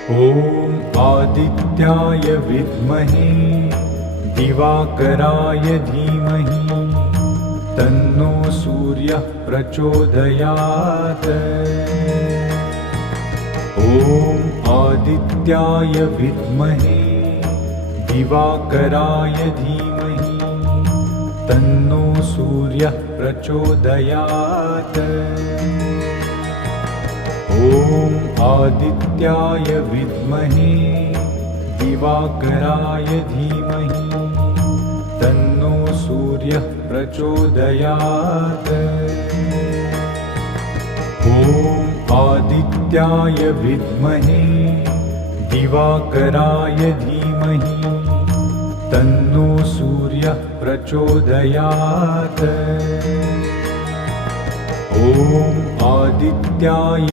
ॐ आदित्याय विद्महे दिवाकराय धीमहि तन्नो सूर्यः प्रचोदयात्। ॐ आदित्याय विद्महे दिवाकराय धीमहि तन्नो सूर्यः प्रचोदयात्। ॐ आदित्याय विद्महे दिवाकराय धीमहि तन्नो सूर्यः प्रचोदयात्। ॐ आदित्याय विद्महे दिवाकराय धीमहि तन्नो सूर्यः प्रचोदयात्। ॐ आदित्याय